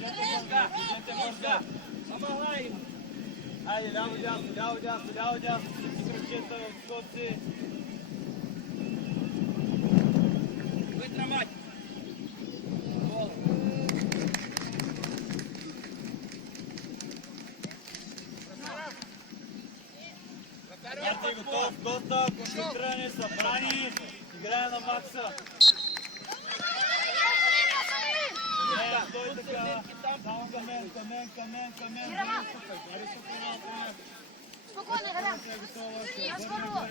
Идете мъжка. Помагай им. Айде, ляво дясно. Кръчета в скопци. Быстро, мать. Марти готов, Коста, концентрирани, събрани. Играе на Макса. Стой така. Само към мен. Спокойно, Галя. Аз вървам.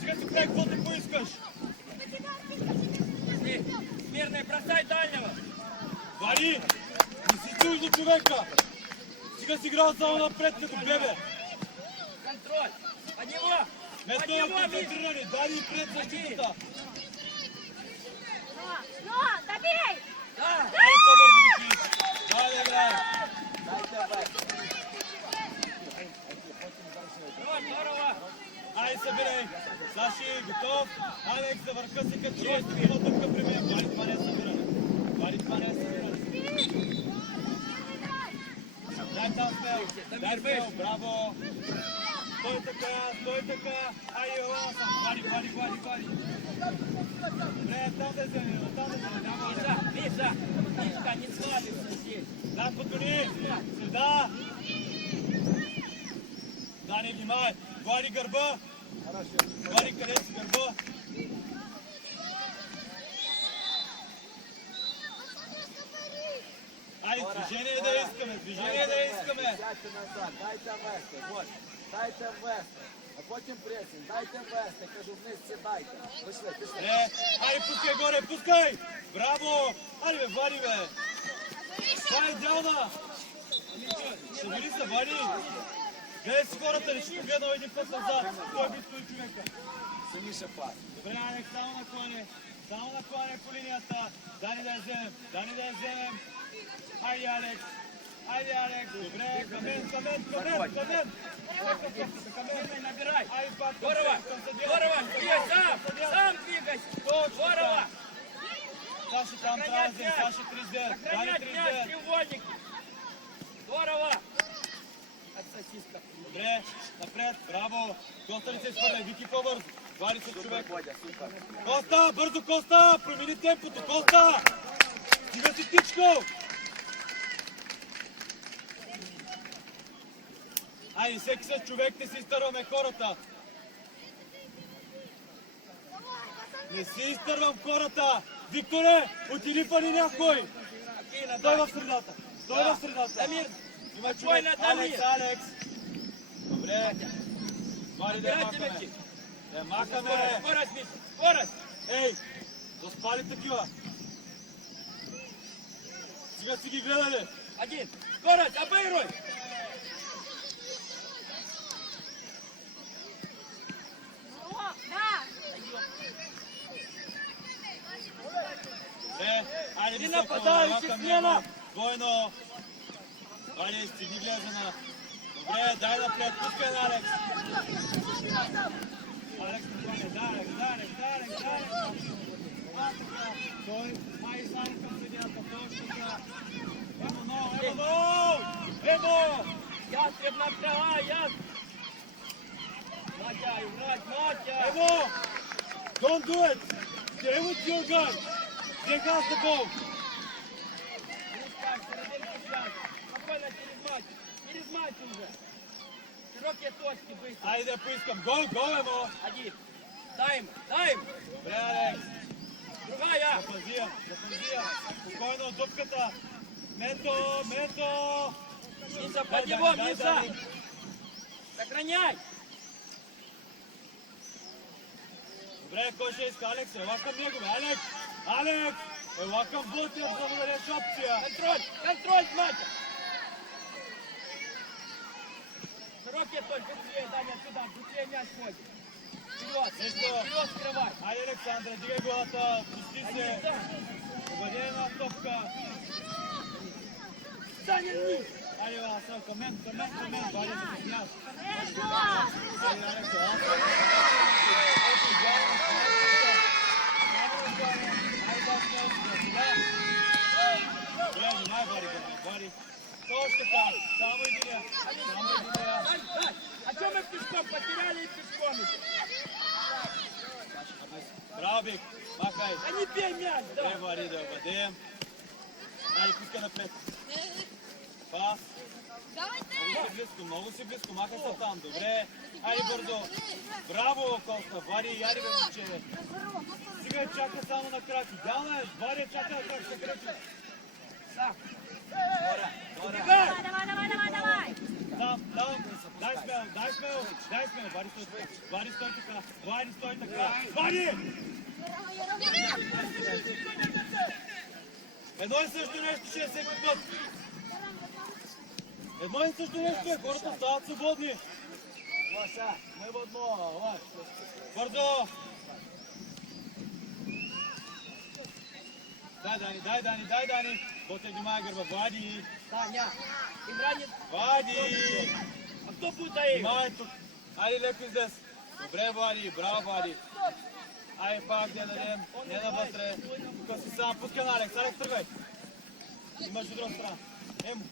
Сега си прави каквото поискаш. Смирно, бросай дальнего. Вали! Не си чужда човека! Сега си играл само напред като бебе. Контроль! Под него! Вместо я концентрирани, дали и пред защитата. Добей! Да! Ай, по-бързо Вики! Дай да играе! Здорово! Ай, събирай! Саши, готов! Алекс, за върха си като човек, има дупка при мен. Вали, това не е събиране. Дай там спел, браво! Стой така! Ай, ела съм! Вали! Добре, там да вземе, Миша, не свалится здесь! Да, потуни! Сюда! Дани, внимай! Вали гърба! Вали къде си гърба! Айде, движение да искаме! Сядьте назад, дайте вести, дайте вести. А потім пресінг, дайте вести, кажу, вниз сідайте. Пішли. Айде, пускай горе, пускай! Браво! Айде бе, вали бе! Това е идеална! Събери се, вали! Гледай си хората, не ще погледнал един път назад. Той би стои човека. Силніше пас. Добре, Алекс, само наклоне по линията. Дани да я вземем. Айде, Алекс. Добре, към мен. Набирай. Здорово. Сам двигайся. Здорово. Саша там тразен, Саша 3-9. Сохранять мяч, треугольники. Здорово. Добре, напред, браво. Коста ли се изхвърля? Вики по-бързо. 20 човек. Коста, бързо Коста! Промени темпото, Коста! Стига си тичко! Айде, всеки с човек не си изтърваме хората. Не си изтървам хората! Викторе, отилипани някой! Стой в средата! Дамир, Има човек, Алекс! Добре. Вали да я махаме. Скорость! Ей, доспали такива. Сега си ги гледали. Один! Скорость! Обыгрывай! Айде, Ти нападающий, смена! Двойно. Вали, стигни глезена. Добре, дай напред, пускай на Алекс. Алекс, Алекс. Той, ай, сам към съдията, точно така. Емо! Ястребна стрела, Матя, играть, Матя! Емо! Don't do it! Stay with your gun! Take us the ball! Спокойно, через матч уже! Широкие точки быстро! Айде, поискам! Гол, Емо! Один! Дай им! Добре, Алекс! Другая! Запазия! Спокойно от дупката! Мето! Миша, под него, Миша! Сохраняй! Добре, кой ще иска? Алекс, ела към него, бе! Алекс! Ела към Ботев, за да дадеш опция! Контроль, Матя! Широкие точки, быстрее, Даня, сюда, быстрее мяч ходит! Вперед, скрывай! Айде, Александра, дигай главата, пусти се! Обадена топка! Даня, вниз! Айде, Васил, към мен, Вади се поднява. Срещу! Айде, Алекс, Добре, внимай, Вади. Точно така, само единия. Дай. А что мы пешком потеряли и пешком идем? Браво, Бик, махай. А не бей мяч, да. Добре, Вади, да обадем. Айде, пускай напред. Пас. Много си близко, махай се там, добре. Айде бързо. Браво, Коста, Вади, яри бе, момче. Сега чака само на крак. Идеално е, Вади чака на крак, ще кръчи. Давай, давай! Там, дай смело, Вади стой така, Вади стой така. Едно и също нещо ще е всеки път. Едно и също нещо е, хората стават свободни. Лоша, не водно, лош. Бързо! Дай, Дани. Боте, внимай гърба, Вади. Таня, играние. Вади! А кто будет даить? Внимай тук. Айде леко издес. Добре, Вади, браво, Вади. Айде пак да дадем, не навътре. Тук си сам, пускай на Алекс. Алекс, тръгвай. Имаш от друга страна. Емо.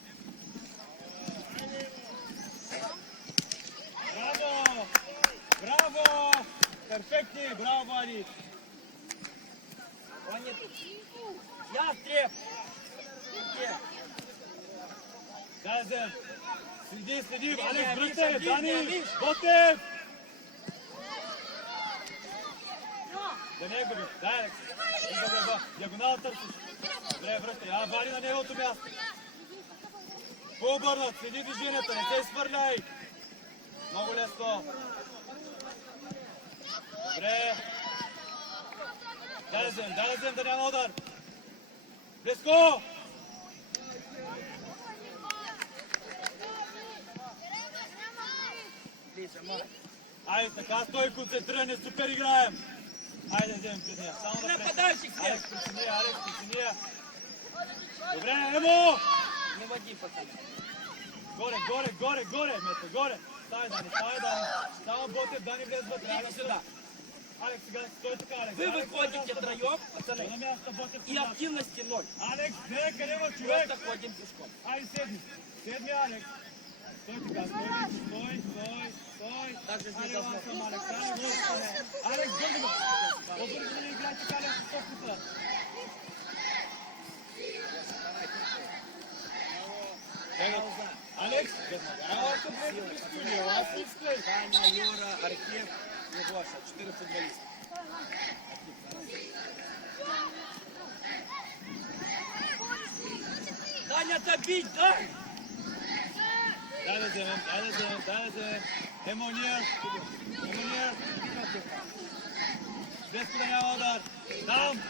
Браво! Перфектни, браво, Вади. Я треп. Дай взем. Следи. Не, Алекс, не, връщай. виж, Дани, не, виж. Ботев. Да не губи. Дай, Алекс. Ида гърба. Диагонал търсиш. Добре, връщай. Вади на неговото място. По-обърнат. Следи движението. Не се свърляй. Много лесно. Добре. Дай да взем, да няма удар. Близко! Айде така, стой концентриране, супер играем. Айде вземем пред нея, само напред. Нападайщик след. Алекс, присъедини я. Добре, Емо! Не води, пацаны. Горе, Мето, горе. Стай, Дани. Само Ботев, Дани влез вътре. Алекс, сюда. Алекс, сега стой така, Алекс. Вы выходите втроем, пацаны, На място, Ботев, и активности ноль. Алекс, не, къде ма човек? Просто ходим пешком. Айде, седми, Алекс. Стой така, стой. Даже не Айде, должно. ласам, Алекс, бързи го. По-бързи да не играй така, Алекс, стопката. Алекс, ела тук влезе при студио, ела си изклей. Таня, Юра, Архив и Гоша. 4 футболиста. Таня, добить, дай! Дай да вземем. Емонир. Близко да няма удар. Там.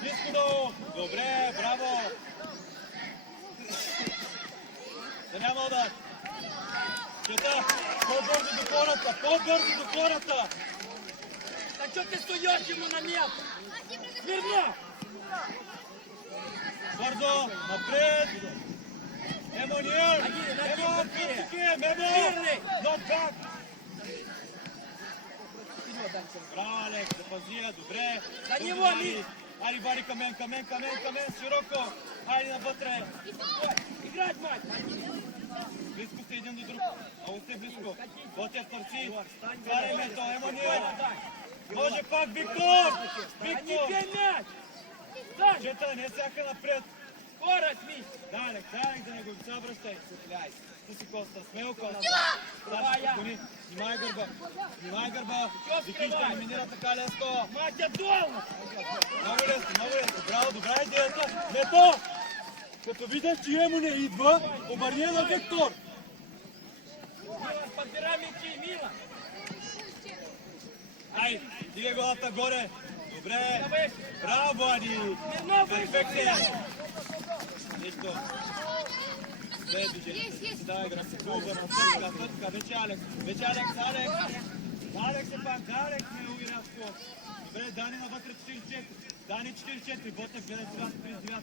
Близко долу. Добре, браво. Да няма удар. Чета, по-бързо до хората. Да что ты суешь ему на место? Сверни! Бързо, напред. Емонир. Емо, Мемо. Мирный! Но как? Браво, Алекс, запази я, добре. На него, Добре, Ми. Айде, Вади, към мен, широко. Айде, навътре. Играть, мать! Близко сте един до друг. Много сте близко. Ботев търси. Карай Мето, Емонир. Може пак, Виктор. А не бей мяч! Дай! Чета, не сяка напред. Скорость, Миш! Дай, Алекс, за него, се връщай. Цепляй. Ти си Коста, смело Коста. Това я. Снимай гърба. Чо Вики ще скривай? елиминира така лесно. Мать, долу! Много лесно. Браво, добра идеята. Мето! Като видях, че Емо не идва, обърни на Виктор. Милан, подбирай мячи, Милан! Ай, дигай главата горе. Добре. Давай! Браво, Ади. Много Перфектен. Нищо. След движение. Дай игра се кулза на тътка. Вече Алекс. Алекс е пак. Алекс не уираско. Добре, Дани навътре 44. Дани 44. Ботев гледа сега с 39.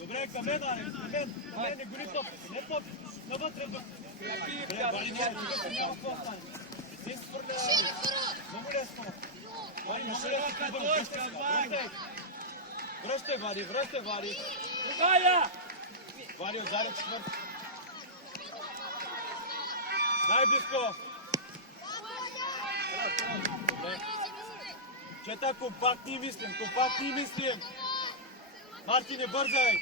Добре, към мен, Алекс, към мен. Към мен, не гори топката, не топката. Навътре до... Добре, Вали, няма какво стане. Не си твърде, много лесно. Вали, много лесно. Връщай, Вали, връщай, Вали. Другая! Вали, ударя четвърт. Най-близко. Добре. Чета, компактни мислим, компактни мислим. Марти, не бързай.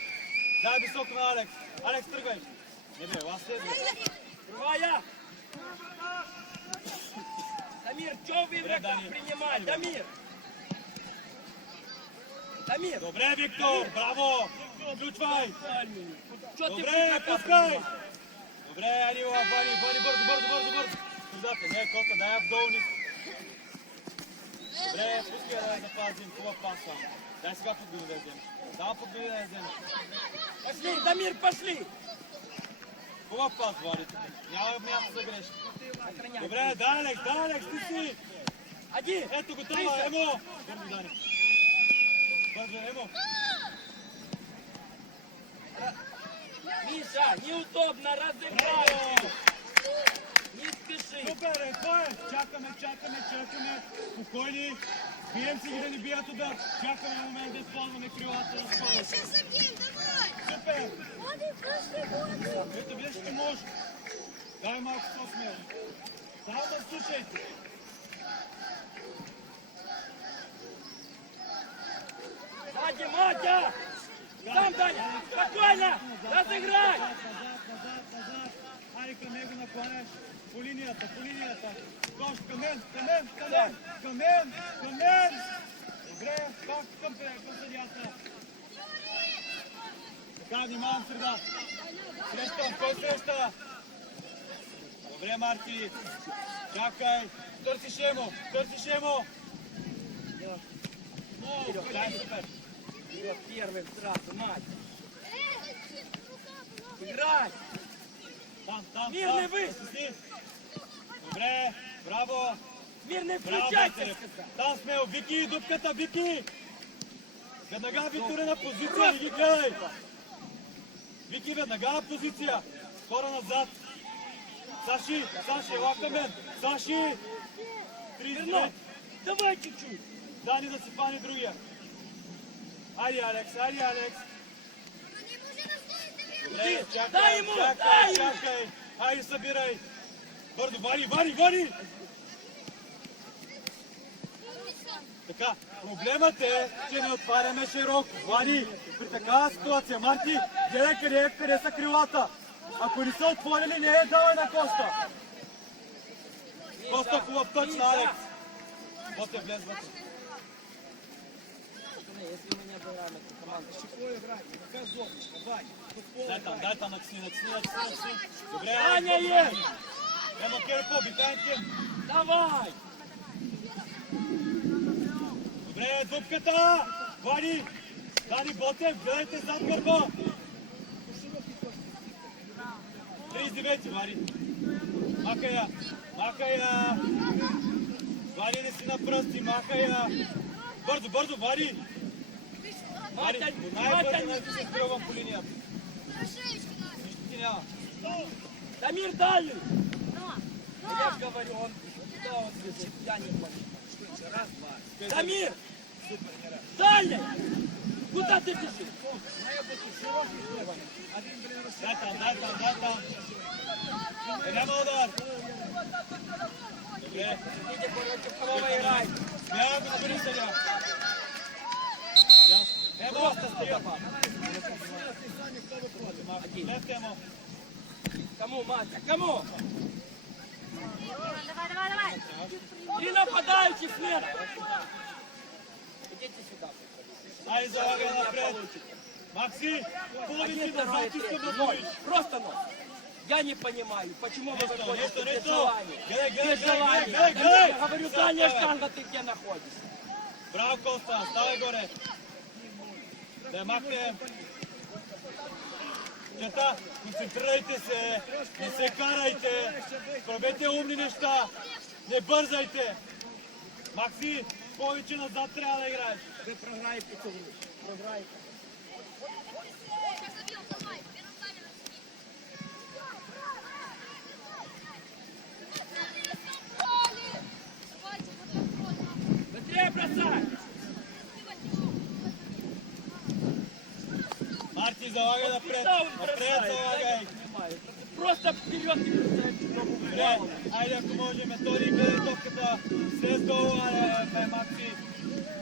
Дай високо на Алекс. Алекс, тръгвай. Не бе, аз следвай. Другая! Дамир, чё вы игрока Дани. принимать? Дамир! Дамир! Добре, Виктор, браво. Включвай. Чё ты Добре, игрока пускай. принимаешь? Добре, айде, Вали, Вали, бързо, бързо, бързо, бързо. Средата, не, Коста, дай вдолу низ. Добре, пускай да я запазим, хубав пас само. Дай сега подбили да я вземеш. Да, подбили да я вземеш. Пошли, Дамир, пошли! Хубав пас, Вали. Няма място за грешка. Охраняй. Добре, дай, Алекс, ти си. Один! Ето, готова, Емо. Бързо, Дани. Бързо, Емо. Миша, неудобно, разыграй! Браво. Не спеши! Супер, това е. Чакаме. Спокойни. Бием си ги да ни бият удар. Чакаме момент да използваме крилата на скорост. Супер. Ето, виж, че можеш. Дай малко по-смело. Само да слушайте. Сзади, Матя! Сам, Даня! Спокойно! Разыграй! Назад. Айде към него накланяш. По линията. Кош, към мен. Добре, пак към съдията. Така, внимавам среда. Срещам, кой среща? Добре, Марти. Чакай. Търсиш Емо. Дай, супер. Вперед первым сразу, мать! Играй! Там. Мирный выход. Си. Добре, браво. Мирный, Браво, включайся! Петър. сказал. Там сме, Вики, дупката, Вики. Веднага Виктор е на позиция, не ги гледай. Вики, веднага на позиция. Скоро назад. Саши, ела към мен. Саши. 39. Верно! Давай чуть-чуть! Дани да си пани другия. Айде, Алекс. Добре, Дай ему, дай ему. чакай. Айде, събирай. Бързо, Вари. Така, проблемът е, че не отваряме широко. Вари, при такава ситуация, Марти, гледай къде са крилата. Ако не са отворили, не е давай на Коста. Коста, хубав път на Алекс. Коста, влез вътре. Если мы не обыграем эту команду, с чего играть? Какая зоночка, Вань? Дай там, натисни. Добре, Аня Алекс, есть! Емо, Керпо, behind him. Давай! Добре, дупката! Вари! Дани Ботев, гледайте зад гърба! 39, Вари! Махай я! Вари, не си на пръсти, махай я! Бързо, Вари! Вари, най-бързо се стрелвам по линията. Нищо ти няма. Дамир, дали! Я же говорю, он куда он бежит, я не понимаю. Что это? Раз, два. Дамир! Дали! Куда ты бежишь? Дай там. Няма удар. Добре. Идите против кого играть. Смяга го набери сега. Емо, Просто стопа. лефт Емо. Кому, Матя, кому? Давай. Три нападающих смена. Идите сюда. Айде залагай напред. Макси, половинки назад искам да Ноль. добиш. Просто ноль. Я не понимаю, почему вы выходите без Нето. желания. Без Гледай. желания. Я говорю, дальняя штанга, ты где находишься? Браво, Коста, ставай горе. Да я махнем. Чета, концентрирайте се, не се карайте, правете умни неща, не бързайте. Макси, повече назад трябва да играеш. Вы проиграете игру. Проиграете. Марти, залагай напред. Напред залагай. Просто вперед и бросай. Добре, айде ако може, Методи, гледай топката. Слез долу, бе, Макси.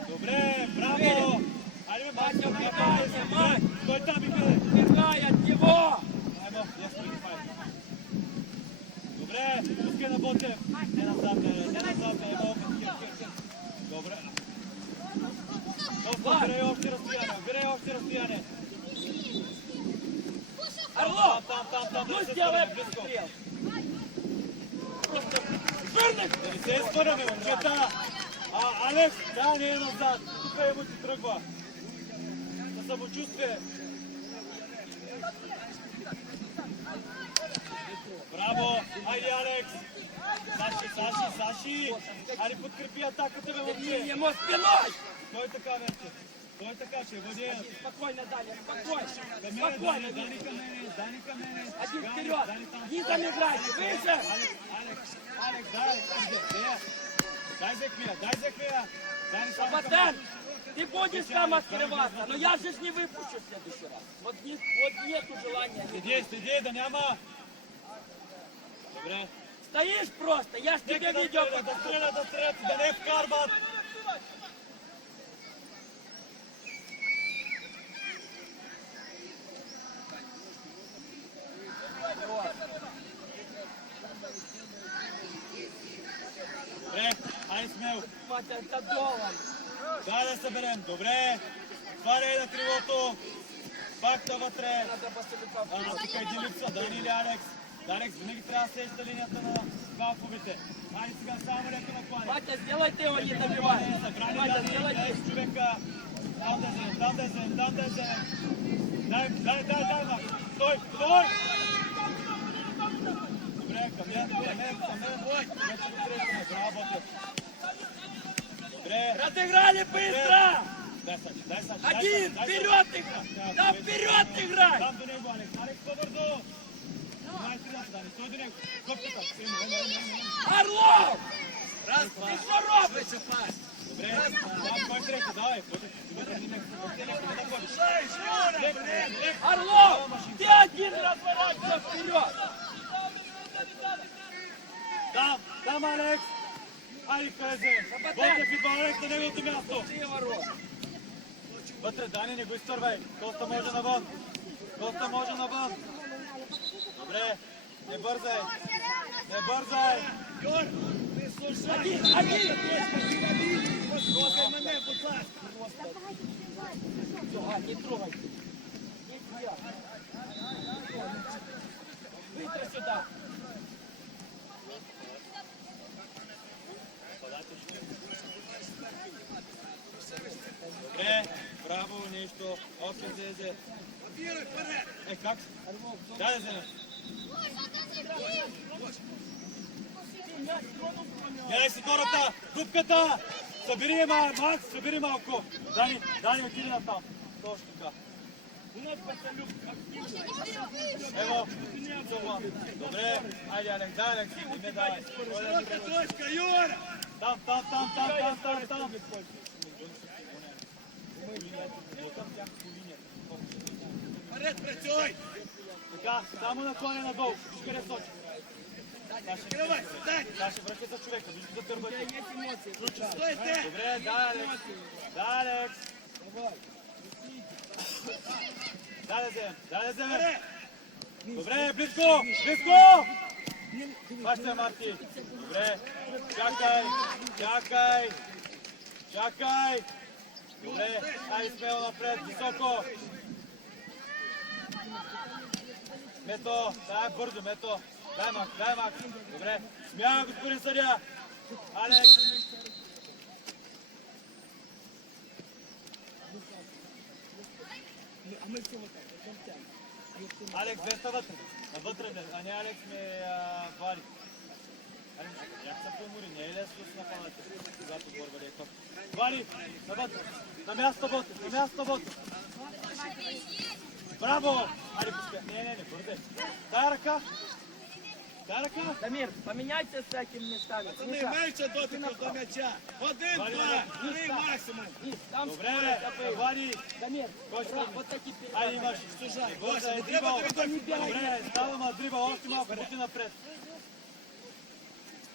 Добре, браво. Айде, бе, Макси, Внимание, внимание. Стой там и гледай. Бегай от него! Аймо, я стои, фай. Добре, пускай на Ботев. Не назад, аймо, кир. Добре. Доста, бирай още разстояние. Орлов! Там, Ну не се сделай спъваме, близко. обстрел! Просто върнах! Да не се спъваме, момчета. Алекс, да, не е назад. Тук му ти тръгва. За самочувствие. Браво! Айде, Алекс! Саши! Айде подкрепи атаката, бе, Верни момче! ему спиной! Той така, вече. Той така, ще бъде. Спокойно, Даня, спокойно! Към мене, Спокойно! Дани към мене. Один Дани, вперед! Дани там. Низом играй! Выше! Алекс, дай Зекмия. Дани само към Батан! мене. Ты будешь там открываться, но я же ж не выпущу в следующий раз. Вот нету желания. Следи, да няма. Добре. Стоишь просто, я ж тебе Нека видео да покажу. стрелят, да не вкарват. Добре, айде смело. Матер, долом. Дай да съберем. Добре. Отваряй на крилото. Пак навътре. Надо Василюка. Тук един липса. Дани или Алекс? Алекс винаги трябва да сеща линията на гафовете. Айде сега само леко накланя. Матя, сделай ты его, не добивай. Събрани Матя, Дани, сделай дай ты. с човека. Там да вземем. Дай, Мак. Стой. Добре, към мен. Вече го тръгваме. Браво, Ботев. Добре. Разыграли быстро! Дай, Саши. Один, вперед играй! Да вперед играй! Там до него, Алекс. Алекс, по-бързо. Май стрелята, Дани. Стой до него. Копката. Орлов! Раз, Ты два. что робишь? Швидше пас. Добре. Кой трети, давай. Орлов! Ты один разворачивайся вперед! Там, Алекс. Айде, Калезе. Ботев идва Алекс на неговото място. Ты ворот! Вътре, Дани, не го изтървай. Доста може навън. Добре. Не бързай. Один! Все, не трогай! Быстро сюда! Добре. Браво, нещо. Още излезе. Как? Дай да вземем. Гледай си хората! Дупката! Събери, Макс, събери малко. Дани, отиди на там. Точно така. Ево, добре. Айде, Алекс, дай, Алекс. Не давай. Точка, Юра! Там. Вперед, працюй! Така, само наклоня надолу. Виж къде сочи. Откривай, дай! Даше, връщай се човека. Виж да търбате. Стойте! Добре, дай, Алекс. Дай да вземем. Добре, близко! Пащай, Марти. Добре. Чакай. Добре, айде смело напред, високо. Мето, дай бързо, Мето. Дай Мак. Добре. Смяга, господин съдия. Алекс. Алекс, веста вътре. Навътре, а не Алекс ме вари. Як се помори, не е лесно с нападате, когато борба да е топ. Вари, навътре. На място Ботев. Браво! Айде, пускай. Не, бързай. Дай ръка. Дай ръка. Дамир, поменяйся с этим местами. Пацани, Миша, менше дотиків до м'яча. Один, Валя, два, Валя. три максимум. Миш, там Добре, скорость добавь. Варі. Дамир, Костя. вот такие Айде, передачи. Маш, Сужай, Боже, Гоша, не дрибал. треба тобі Добре, ставаме дрибал, още малко, бути напред.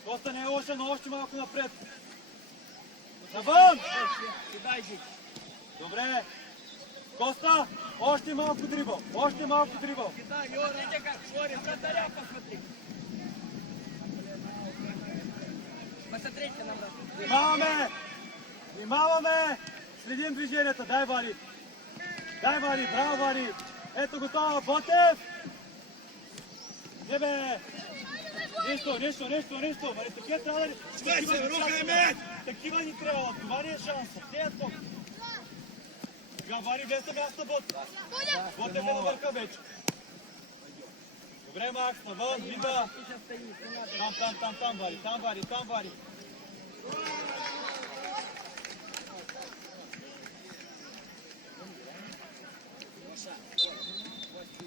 Коста не е лоша, но още малко напред. Навън! Сюда иди. Добре. Коста, още малко дрибал, още малко дрибал. Кидай, Йора. Смотрите, как шорит. Вратаря посмотри. Посмотрите на вратаря. Внимаваме! Внимаваме! Следим движенията. Дай, Вали. Дай, Вали. Браво, Вали. Ето готова. Ботев! Не бе! Нищо. Вали, такива трябва да ни... Швеце, рухай меч! Такива ни трябва. Това ни е шанса. Те е тук. Сега Вали без да място Бот. Ботев е на върха вече. Добре, Макс. Навън. Вида. Ты сейчас стоишь, не надо. Там, Вали. Там, Вали.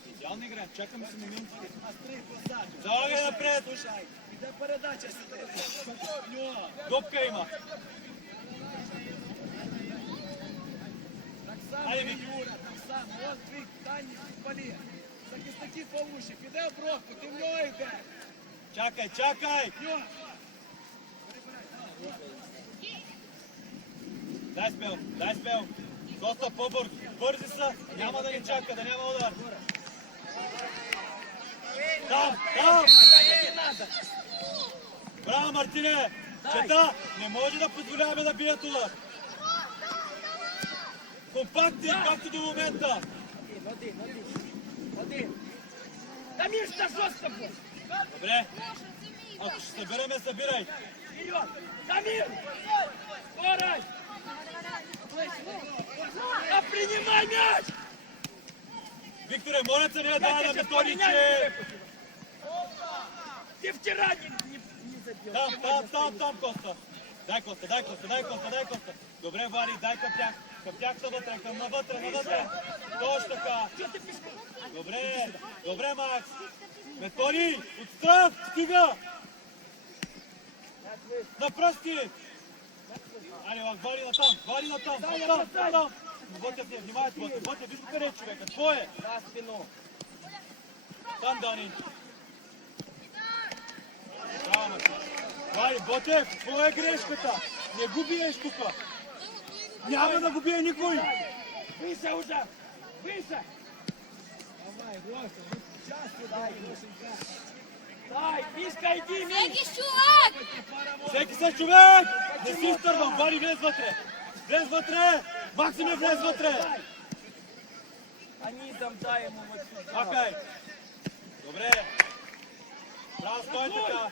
Идеална игра. Чакаме се моментите. Настрій позаду. Залагай напред. Слушай, іде передача сюди. Йо. Дупка има. Так само, Ай, Юра, так само. От твій дані футболі. Захисники повуші. Піде в бровку, ти в нього йде. Чакай. Йо. Дай спел. Доста по-бързо. Бързи са. Няма да ни чака, да няма удар. Там. Не надо. Браво, Мартине. Чета, не може да позволяваме да бият удар. Компактни, както до момента. Один. Дамир, что жестко был? Добре. Ако ще събираме, събирай. Вперед! Дамир! Скорость! А принимай мяч! Викторе, моля се, не я Я дай тебя на сейчас Методиче. поменяю. Ты вчера не забил. Там, Коста. Дай Коста. Добре, Вали, дай Капяк. Капяк навътре, към навътре. Точно така. Что ты пешком? Добре, Макс. Методи, отстран, стига. На пръсти. Айде, Вали натам. Там. Ботев не, внимавайте, Ботев, виж къде е човека, твой е. За спину. Там, Дани. Браво, Макс. Вали, Ботев, твоя е грешката. Не го биеш тука. Няма да го бие никой. Выше уже! Выше! Давай, Гоша, час дай, Гошенька. Дай, Мишка, иди, Миш! Всеки чувак! Всеки се човек! Не си изтървам, Вали, влез вътре! Максиме, влез вътре! Они там дай ему вот сюда. Махай! Добре! Браво, стой така!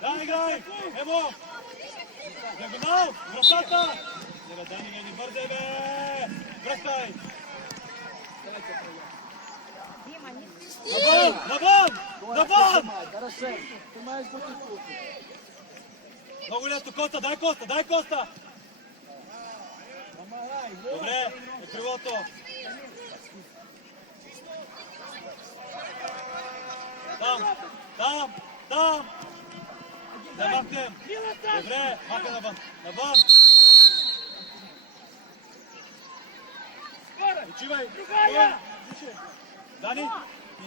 Да, играй! Ево! Диагонал! Вратата! Не бе, Дани, не бързай, бе! Връщай! Дима, не Навън! Дорошенко, ти маєш бути тут. Много лесно, Коста, дай Коста! Помагай, Добре, на крилото. Там! Да махнем! Добре, махай навън! Скорость! Почивай! Другая! Дани,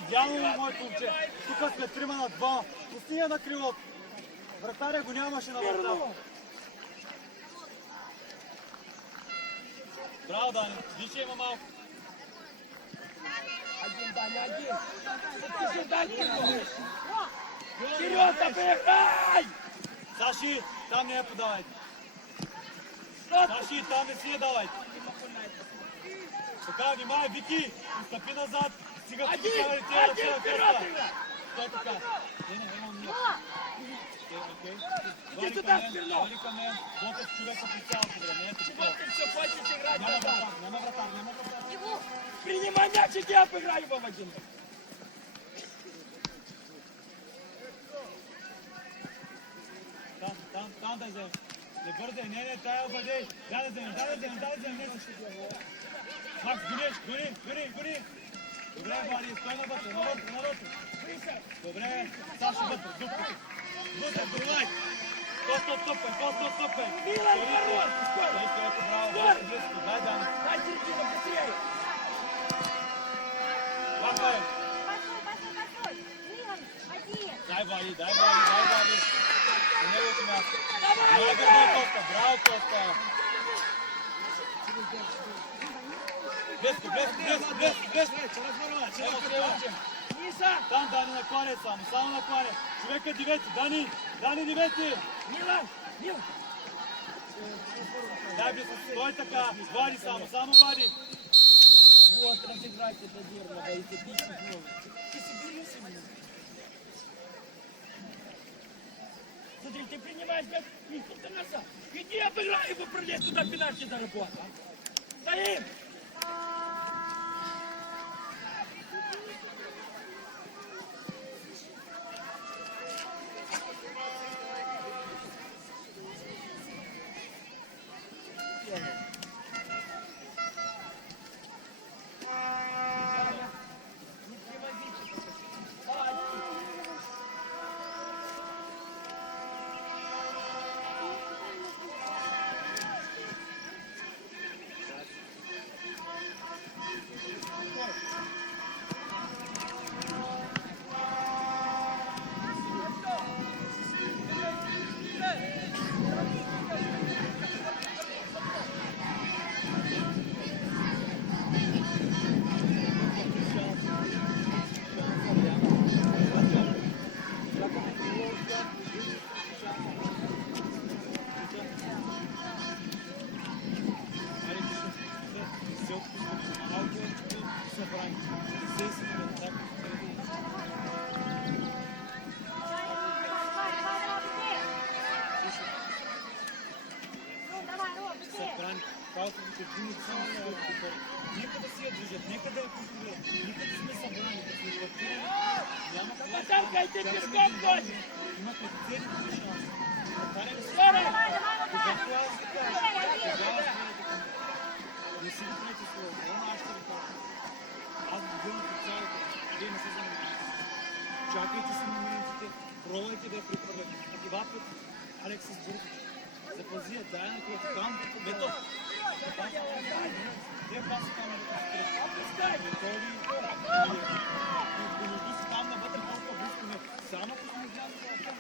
идеално, моето момче. Тук сме 3 на 2. Пусти я на крилото. Вратаря го нямаше на врата. Браво, Дани. Виж, има малко. Один, Даня, один! Подпиши, Даня! Вперед, обыграй! Саши, там не я подавайте. Что ты? Саши, там не си я давайте. Така, внимай, Вики, стъпи назад. Стига се Один! поставили тия ръце Один на вперед кръста. играй! Той така. Не, имам ние. Окей. Иди сюда, Смирнов! Вали към мен. Ботев човека по цялото време. Ето Чего така. ты все хочешь играть Няма назад? вратар, няма вратар. его! Принимай мяч, иди обыграй его в один. Там да вземем. Не бързай, не, тая бъде. Дай да вземем. Макс, гони. Добре, Вари, стой навътре, навътре. Добре, Сашо вътре, дупай. Вътре, дурвай. Доста отстъпен. Милан, върваш, скоро. Браво, Скоро. близко, дай Дани. Дай середина, быстрее. Лапай. Постой. Милан, один. Дай Вари. На неговото място. Давай, Много играй. добре, Коста, браво, Коста. Близко. Ево, следващия. Миша. Там, Дани, накланя само накланя. Човека девети, Дани девети. Милан. Дай близко, стой така, вади само вади. Вот, разыграйте это дерьмо, да и ты снова. Ты соберись, блин. Смотри, ты принимаешь как инструктор носа. Иди обыграй его, пролезь туда, пенальти заработал. Стоим! Нека да си я движат, нека да я контролират, нека да сме събрани, да сме партирани. Няма Потъркайте пешком, Тони! Имахме цели шанси. Отваряме се. Скоро! Когато аз ви кажа, тогава не си го правите слово, аз ще ви кажа. Аз го гледам по цялото, вие не се занимавате. Чакайте си моментите, пробвайте да я прехвърляте. А това път Алексис Бургич запази я заедно, което там, бето. Те паса там на Опускай! готови и помежду си там навътре толкова близко не. Само ако сме излязли да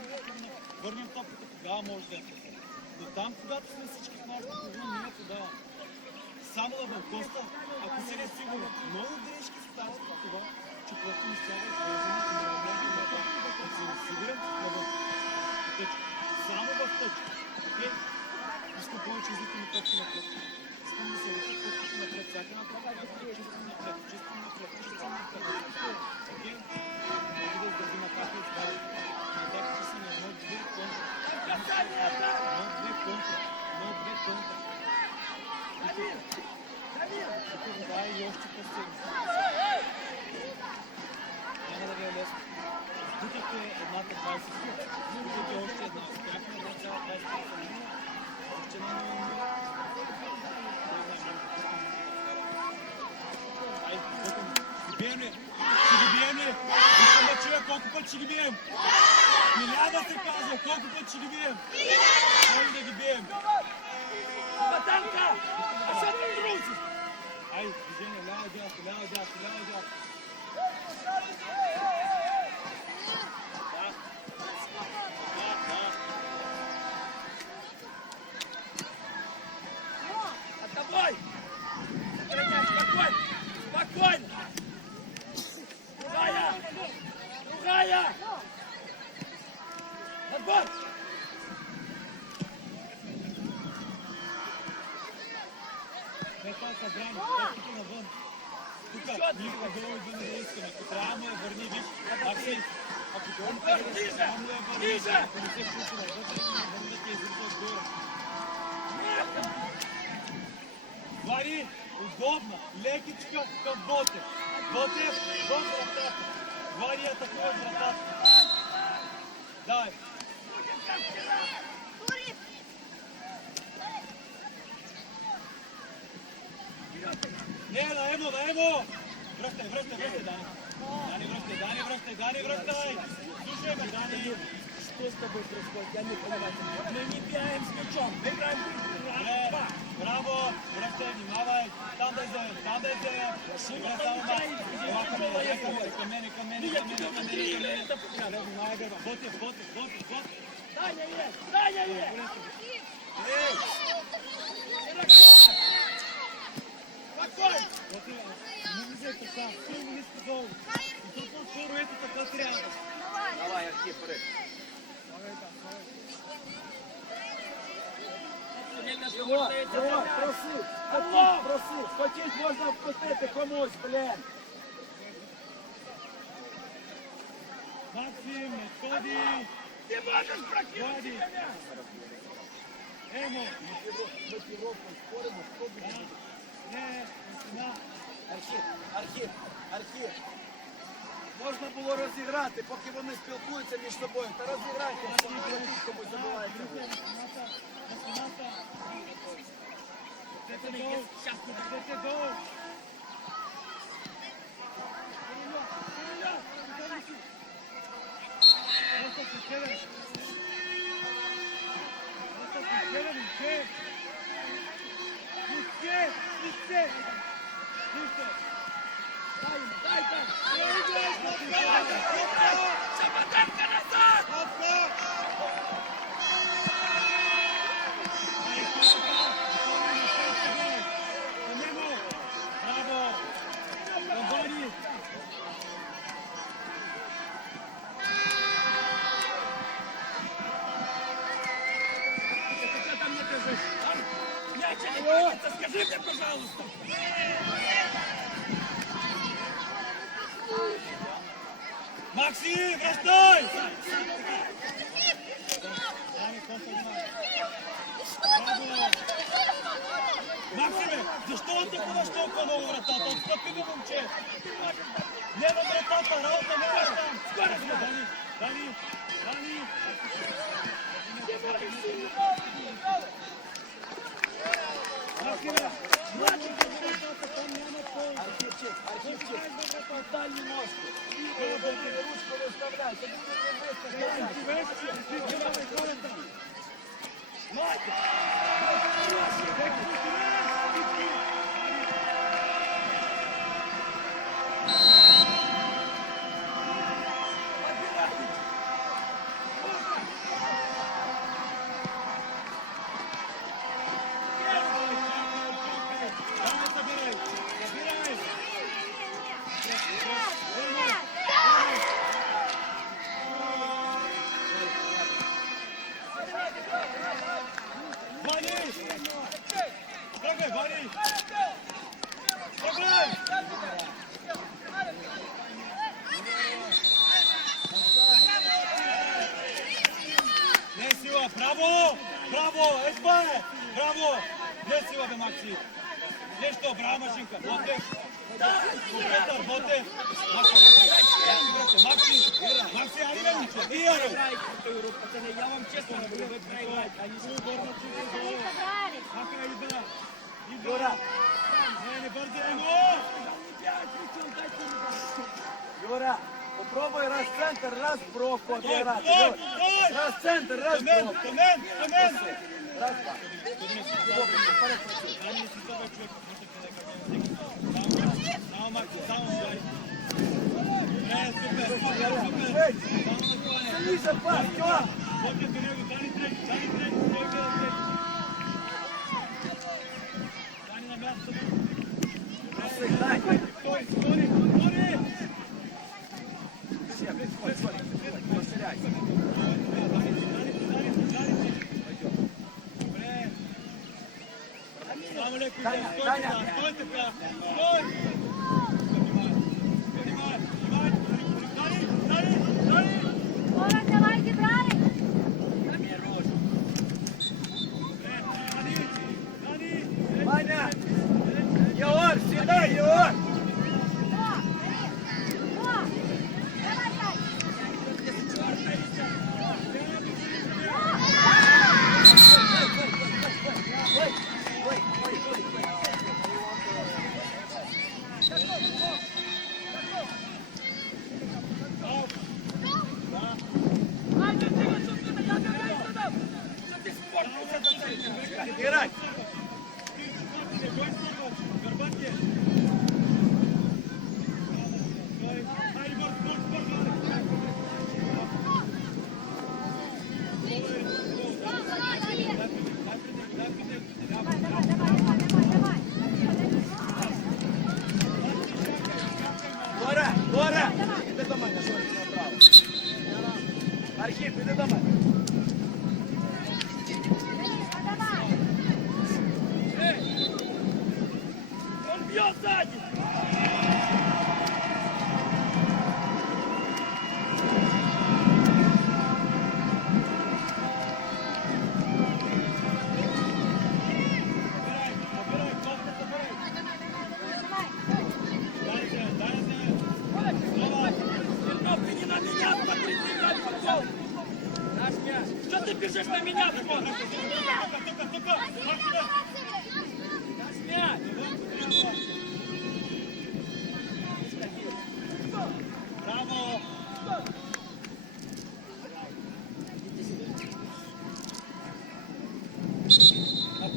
върнем топката, тогава може да я прехвърля. Но там, когато сме всички в нашата половина, ние тогава. Само да в Коста, ако си не сигурен, много грешки стават от това, че просто не става използването на енергията. Ако си не сигурен, навън. Тъчка. Само в тъчка. Окей? Искам повече излитаме топки напред. Искам да се летят топките напред. Всяка една топка е чисто напред. Окей? Може да издържим атака и справи. Атаките са на 1-2 контра. Касанията! 1-2 контра. Това е и още по-силно. Няма да ви е лесно. Бутахте едната 20 минути. Бутахте още една. Бяхме една цяла 20 минути. Още една минута. Ай, бутаме. Ще ги бием ли? Искам да чуя колко път ще ги бием. 1000 се казва. Колко път ще ги бием? Може да ги бием. Батанка! А сега ти друзи! Ай, движение, ляво, дясно. Да. Отдавай! Спокойно! Другая! Отбор! Това събрание, топките навън. Тук, ние долу идваме да искаме. Ако трябва му я върни, виж, ако долу трябва му я върни, ако не се включи навътре, върни да ти изрика отгоре. Вари, удобна, лекичка към Ботев. Ботев, в вратата. Вари атакува в вратата. Дай. Не, на Емо! Връщай, Дани. Дани, връщай. Слушай ме, Дани. Что с тобой происходит? Я не понимаю. Мы не бегаем с мячом. Мы играем Добре, браво, връщай, внимавай. Там да излезе. Добре, само към мене. Добре, внимавай, гърба. Ботев. Даня есть! Спокойно! Не виждай така, силно ниско долу. И тук по-скоро ето така трябва. Давай, Архип, бери. Проси. Хотіть можна вкотити комусь, блін. Максим, не сходи. Ты можешь прокинуть Влади. меня! Емо. Ми півроку споримо, хто буде. Не, на. Архіп. Можна було розіграти, поки вони спілкуються між собою. Та розіграйте, хто комусь забувається. Сейчас не Шапотенко назад! Браво! Компании! Ты что там не бежишь? А? Мяч не двигается, скажи мне, пожалуйста! Максим, вращай! Максиме, защо атакуваш толкова много вратата? Отстъпи го, момче! Не на вратата, работа не е там! Скоро сме! Дани! Максиме! Архівчик, дальні ножки. Ручку виставляй, тобі не виставляй. Браво! Ебе! Браво! Не сила бе, Макси! Нещо, браво, машинка! Ботев! Петър, Ботев! Макси, айде бе, момче! Ти, Яро! Пацаны, я вам честно говорю, вы проиграете, а не Собрались. Мака, ида! Юра, Не бързи, Емо! Юра, попробуй раз центр, раз бровку отбирати. Стой! Раз центр, раз Томен! бровку. Раз, два. Само Макси, само Макси! Супер! Сильніше пас, Юра. Ботев до него, Дани трети, той гледа трети! Дани на място! Дай. Скори! Розширяйся. Само леко, Даня, стой Даня. така, стой така! Стой! Внимай! Дани! Скоро давайте брали. Ваня! Єгор, сідай, Єгор! Давай, Тань. Ой.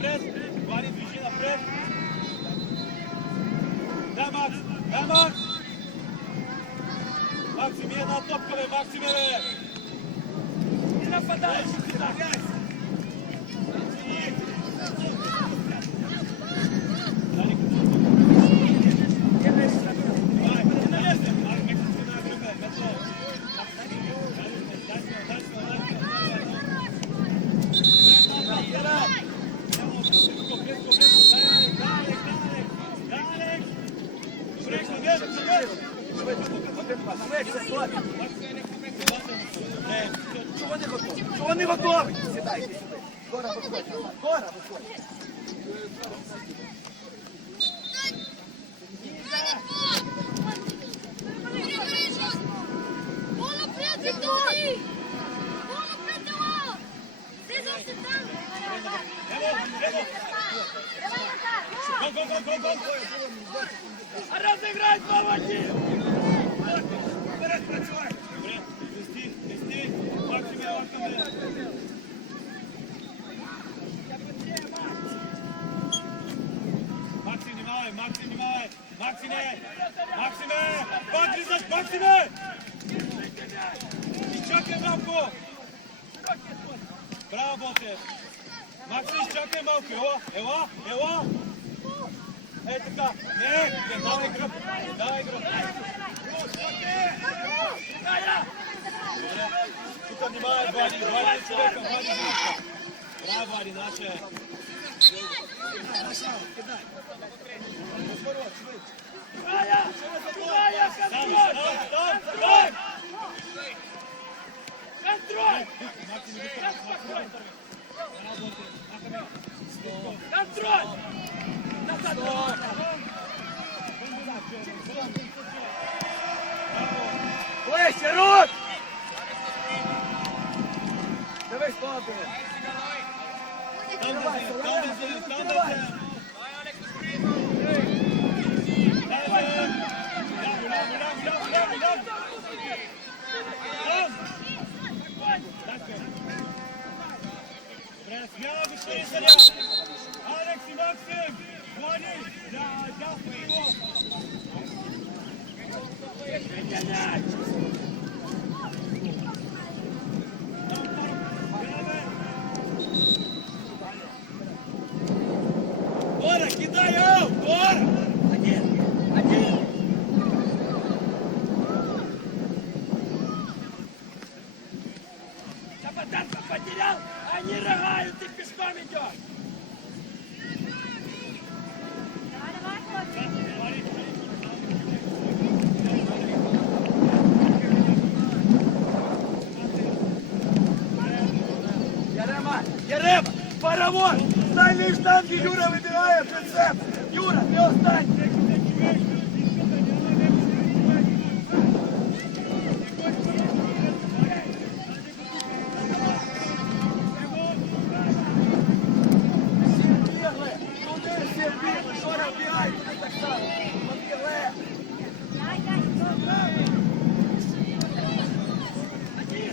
напред. Ваня, движи напред. Да, Макс. Да, Макс. Максим, една топка, бе, Максим, бе. И нападаешь сюда. Чого не готовий? Сідайте сюди. Гора, виходь. Гора, виходь. А разыграть помоги! Вперед, працювай! Вести, вести! Максим, я вам Максим, внимай, Максим, внимай! Максиме! Максиме! Подрезать, Максиме! Изчакай малко! Браво, Ботев! Максим, изчакай малко! Ела, ела, ела! Ей така! Не, давай гръб! Давай гръб! Тук внимавай, Влади! Влади човека! Влади човека! Браво, Влади, наша е! Рая! Рая, Там, контроль! там, там! Контроль! Максим, иди към! Максим, Контроль! Назад! Ближче, рук! Дивись, хлопці. Там да се, там да се, там да се! Добре, смяна го ще изсъдя! Алекс и Максим! Влади! Дясно крило! Гора, кидай, ау! Гора! Один! Западанка потерял, они рогают, ты пешком идешь! Ярема, паровоз! Дальні штанги Юра вибирає прицеп! Юра, ти останній! Всі бігли! Туди всі бігли! Що розбігай? Туди так само! Побігли!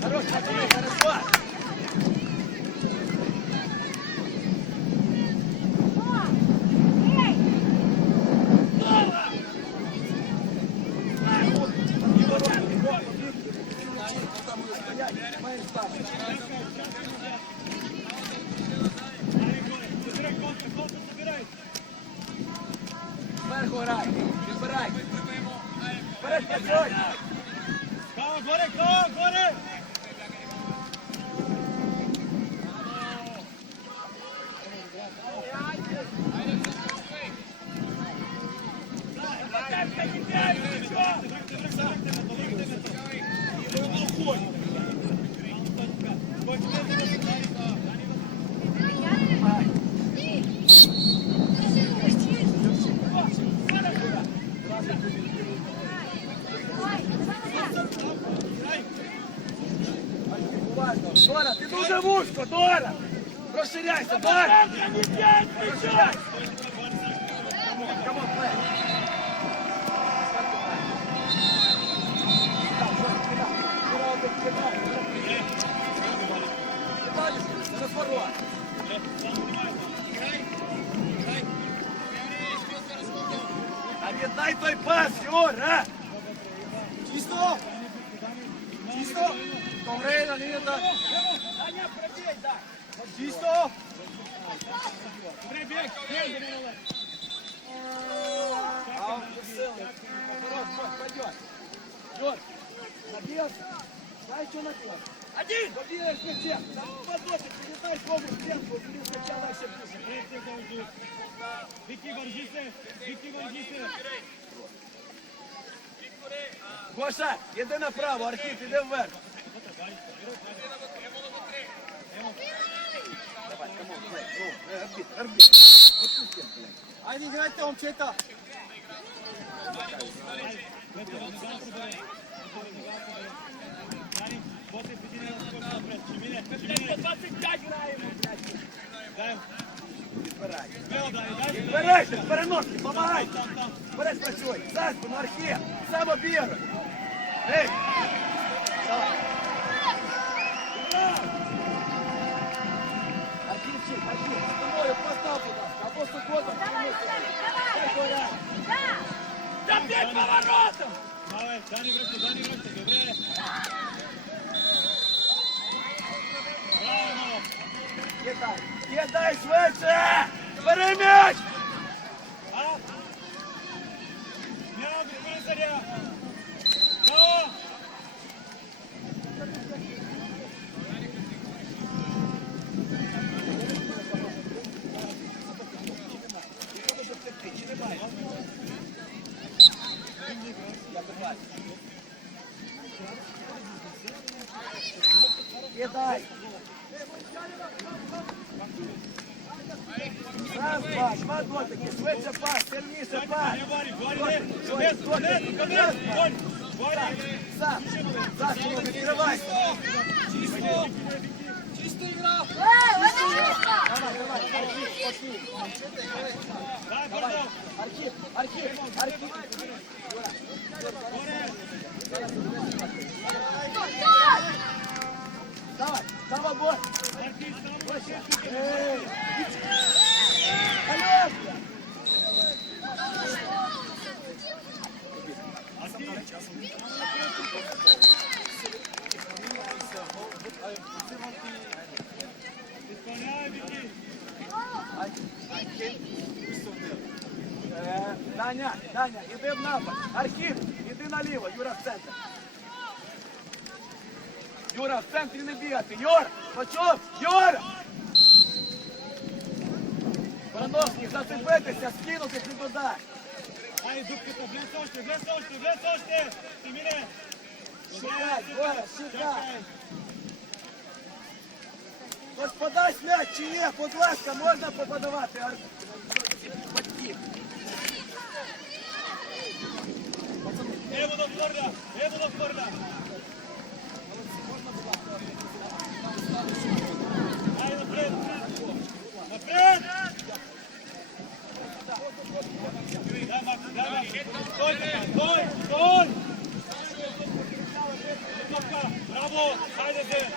Хорош, пацани, хорошо! Зверху грай, підбирай. Вперед, працюй. Кава, горе, кава, горе! Западанка не бей, ничего! Уважно. Дора, ти дуже вузько, Дора! Розширяйся, давай! Западанка не бей, ничего! Камон, плей! Розворот! дай той пас, Юра! Чисто! Чисто! Добре, на лінията! Даня, пробей, да. Чисто! Добре, біг, біг. А, посилий. Хорош, пойдет. Юр, набил. Знаешь, что набил? Один. Побегаешь на всех. Там подносит, передай кому стенку, вниз сначала дальше ближе. Вікі, боржися, Вікі, боржися. Гоша, іди направо, Архіп, іди вверх. Давай, камон, арбит. Ай, не играйте, он чей-то. Далі, поти підійде на скорку наперед. Чиміне, Блядь, Чиміне. по 25 граємо, блядь. Дай. Відбирай. Сміло, Дані, дай. Відбирайся, переноски, помагай. Там, там. Вперед працюй, за спину, Архіп, сам обігай. Ей, давай. Архіпчик, Архіп, спиною постав, будь ласка, або суходом. Давай, Дай порядок. Да. Да п'ять поворотом. Давай, Дані вручте, добре. Браво. Кидай, кидай швидше! Бери м'яч! А? М'яч, пересаря. Браво. Кидай! Раз, два дотики, швидше пас, сильніше пас! Варі, Варі, вперед. Варі. За спину відкривай! Давай, Архіп, спокійно. Дай, Давай, пардон. Архіп. Давай, давай, бой! Эй! Олег! Исполняй, Вікі. Даня, іди в напад. Архіп, іди наліво, Юра в центр. Юра, в центрі не бігати. Юр, почув? Юр! Барановський, зацепитися, скинути туди. Ай, дубки, блесочте. Ти мене. Шукай, Боря, шукай. Ось подасть м'яч чи ні, будь ласка, можна поподавати. Еводо творда. Ай, наперед. Дай, Макс. Стой. Браво, хайде се.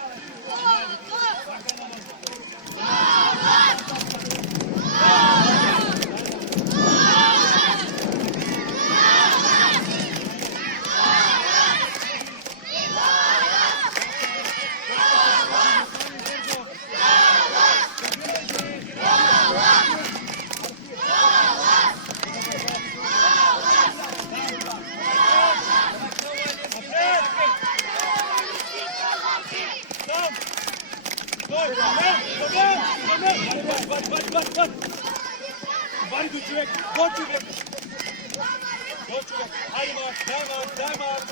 Варі до човека, Хайде, дай, Марк.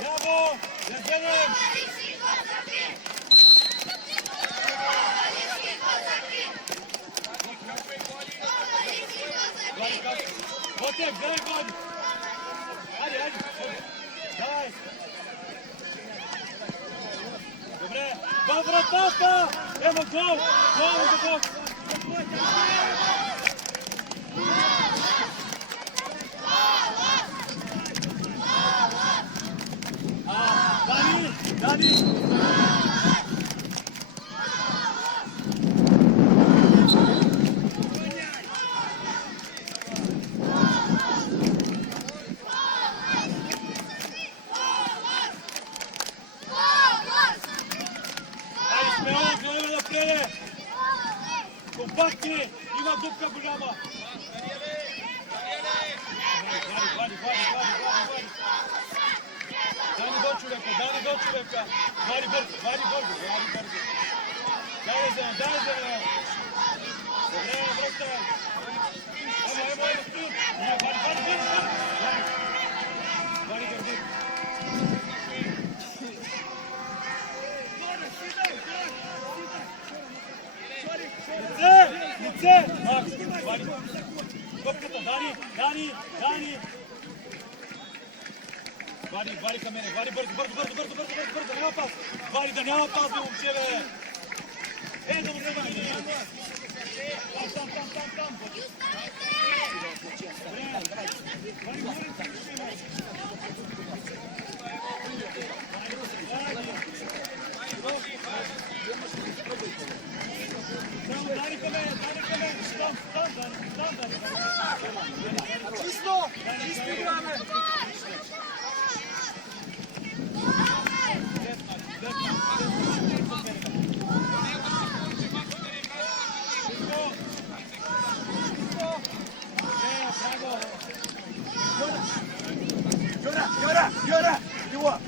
Браво! Євгений! Готик, дай, Варі! Хайде! Дай! Добре! Добре, папа! Емо, гол! Гол! Dani! Компактни! Има дупка голяма! Вади! Дани до човека! Вади бързо! Дай зелен! Добре, връщай! Емо, стил! Вади бързо! Лице! Макс! Вади! Топката! Дани! Вади към мене! Вади бързо! Няма пас! Вади да няма пас, бе, момче, бе! Добре, Вади! Там! Дани към мене! Там, Дани! Чисто играме! Юра! Его!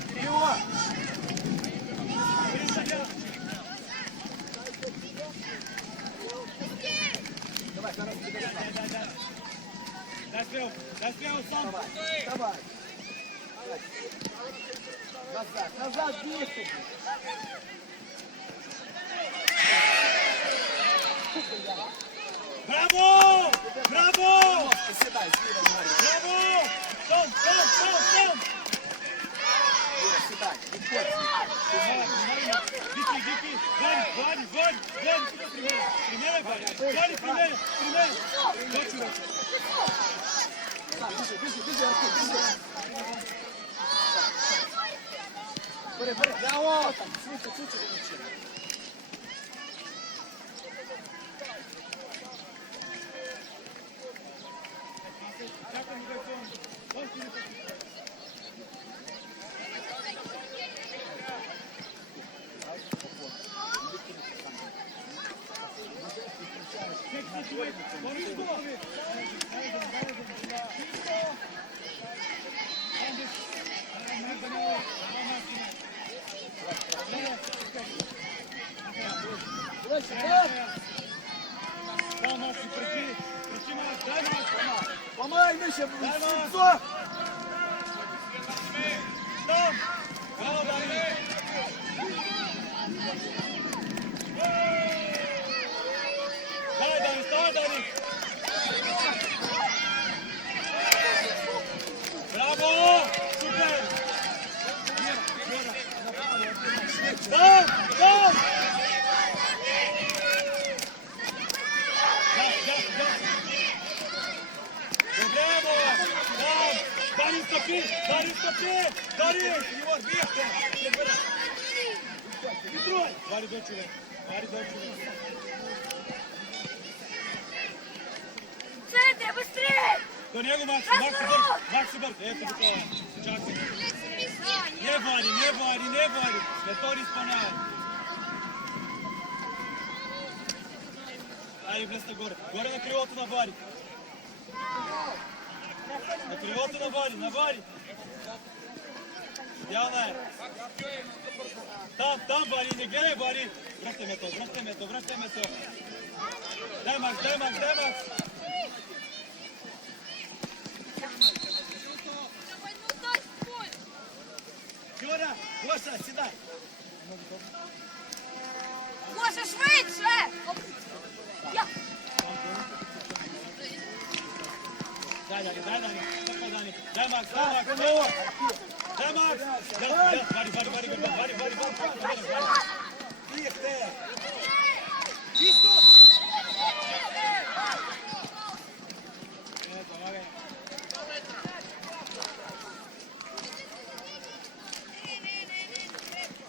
Давай, Дай спел сам! давай. Назад, бігти. Браво! Сідай, зліва вгорі. Браво! Том! Юра, сідай, відходь. Дики! Вади! Примерай! Точно! Біжи, Артур. Бери. Браво! Там, швидше, до Помай, Миша, все! Браво, Дани! Ставай, Дани! Браво! Супер! Там! Добре, там! Дани, стъпи! Егор, бігте! Відрой! Вади до човек! Центре, быстрее! До него, Макси бърз! Ето такова! Чакай! Не вади! Не тори изпълнявай! Ай, влезте горе! Горе на крилото на Вади! На крилото на Вади! Идеална е! Там, Вади! Не гледай, Вади! Връщай ме то! Дай, Макс! Юра, Гоша, сідай! Гоша, швидше! Дай, Дани! Дай, Макс! Вади! Бігте! Чисто! Помагай!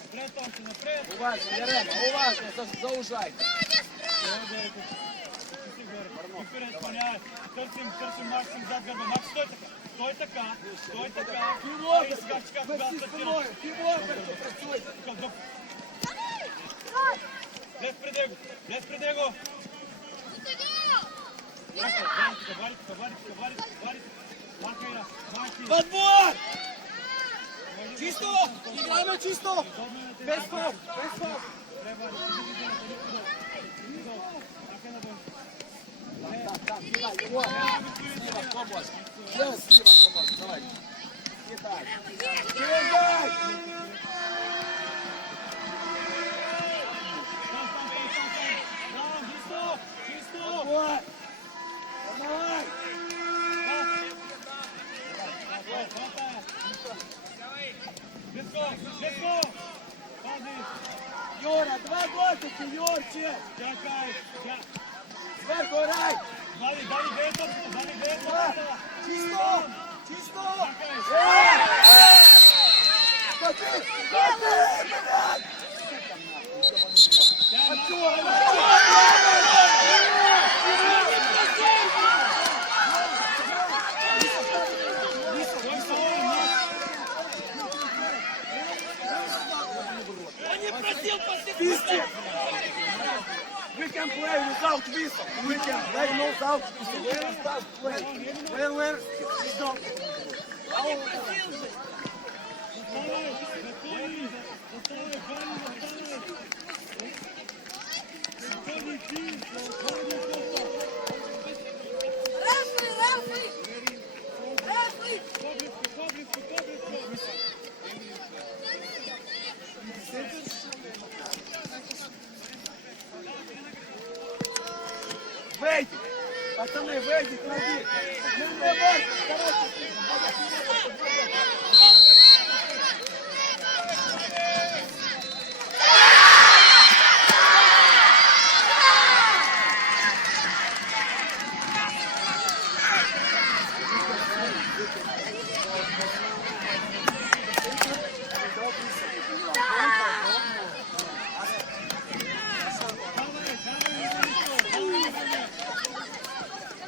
Напред, Томче, напред! Уважно, Ярема, заужай. Вперед, изпълнявай! Търсим Максим зад гърба! Макс, стой така! Изкачка, когато стартираш! Влез пред него! Подбор! Чисто! Играємо чисто! Без фау! Без фау! Так, кидай, Егор. Слева, кто может? Слева, кто может, давай. Кидай. Кидай! Вот. Давай. Юра, два готики, Юрчик. Сверху грай. Чисто. Чисто. Скотти. Скотти, блядь. Он не просил после Висти. We can play without whistle. We can play without whistle. Where is that play? Where is that? Вейдик! Пацаны, Вейдик, ноги! Ну, давай,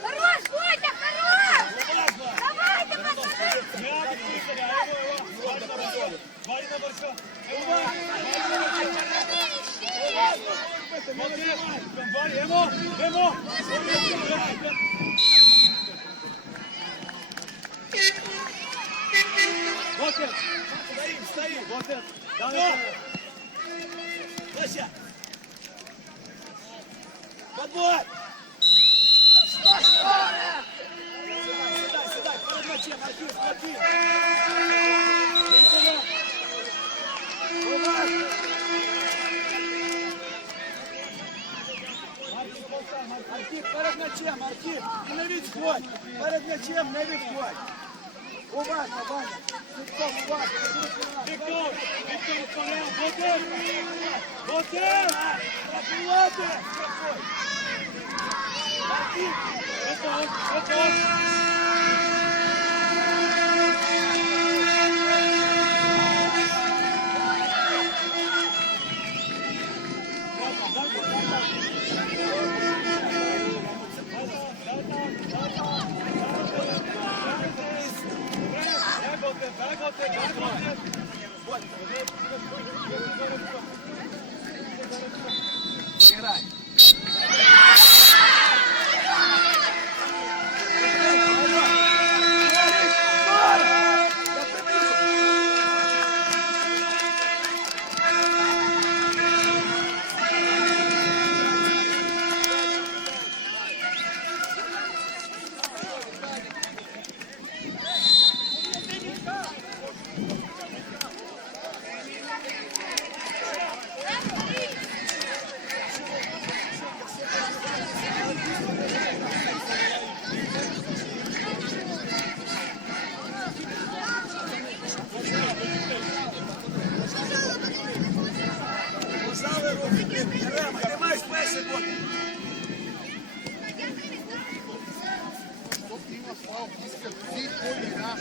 Хорош, Бодя, хорош! Давайте, пацаны! стоим! Вот это! Вася! Подбор! Сюда, сюда! Перед мячом, Архив, Архив! Архив, перед мячем, Архив! Не відходь! Перед мячем не відходь! Уважно, Ваня! Віктор, уважно! Віктор, вперед! Ботер! Ботер! Ботер! Архив! Готов! Играй! Пожали руки! Рема, ти маєш перший бок! Só que uma falta, isso que é 5 olhar,